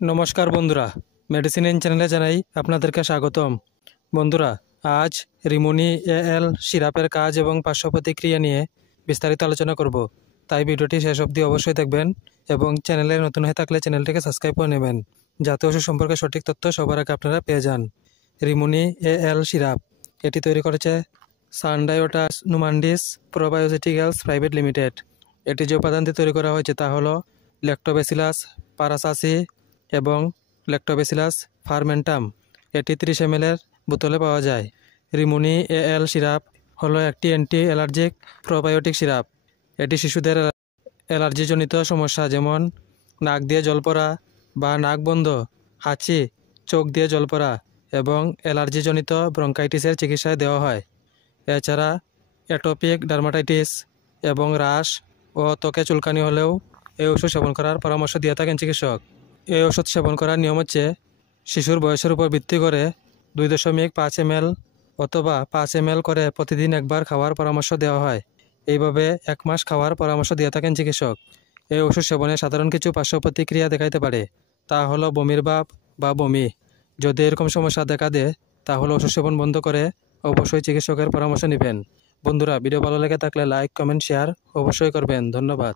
নমস্কার বন্ধুরা, medicine in চ্যানেলে জানাই আপনাদেরকে স্বাগতম। বন্ধুরা, আজ রিমোনি এএল সিরাপের কাজ এবং পার্শ্ব প্রতিক্রিয়া নিয়ে বিস্তারিত আলোচনা করব। তাই ভিডিওটি শেষ অবধি অবশ্যই দেখবেন এবং চ্যানেলে নতুন হয়ে থাকলে চ্যানেলটিকে সাবস্ক্রাইব করে নেবেন, যাতে ওষুধ সম্পর্কে সঠিক তথ্য সবার আগে আপনারা পেয়ে যান। রিমোনি এএল সিরাপ এটি তৈরি করেছে সানডায়োটাস নুমান্ডিস প্রোবায়োটিক্যালস প্রাইভেট লিমিটেড। এটি যে উপাদান দিয়ে তৈরি করা হয়েছে তা হলো ল্যাক্টোব্যাসিলাস পারাসাসি এবং ল্যাক্টোব্যাসিলাস ফার্মেন্টাম। এটি 30 ml এর বোতলে পাওয়া যায়। রিমোনি এএল সিরাপ হলো একটি অ্যান্টি অ্যালার্জিক প্রোবায়োটিক সিরাপ। এটি শিশুদের অ্যালার্জিজনিত সমস্যা যেমন নাক দিয়ে জল পড়া বা নাক বন্ধ, হাঁচি, চোখ দিয়ে জল পড়া এবং অ্যালার্জিজনিত ব্রঙ্কাইটিসের চিকিৎসায় দেওয়া হয়। এছাড়া অ্যাটোপিক ডার্মাটাইটিস এবং রাশ ও ত্বকে চুলকানি হলেও এই ওষুধ সেবন করার পরামর্শ দিয়ে থাকেন চিকিৎসক। এই ওষুধ সেবন করার নিয়ম হচ্ছে শিশুর বয়সের উপর ভিত্তি করে 2.5 ml অথবা 5 ml করে প্রতিদিন একবার খাওয়ার পরামর্শ দেওয়া হয়। এইভাবে 1 মাস খাওয়ার পরামর্শ দিয়ে থাকেন চিকিৎসক। এই ওষুধ সেবনে সাধারণ কিছু পার্শ্ব প্রতিক্রিয়া দেখাইতে পারে, তা হলো বমির ভাব বা বমি। যদি এরকম সমস্যা দেখা দেয় তাহলে ওষুধ সেবন বন্ধ করে অবশ্যই চিকিৎসকের পরামর্শ নেবেন। বন্ধুরা, ভিডিও ভালো লেগে থাকলে লাইক, কমেন্ট, শেয়ার অবশ্যই করবেন। ধন্যবাদ।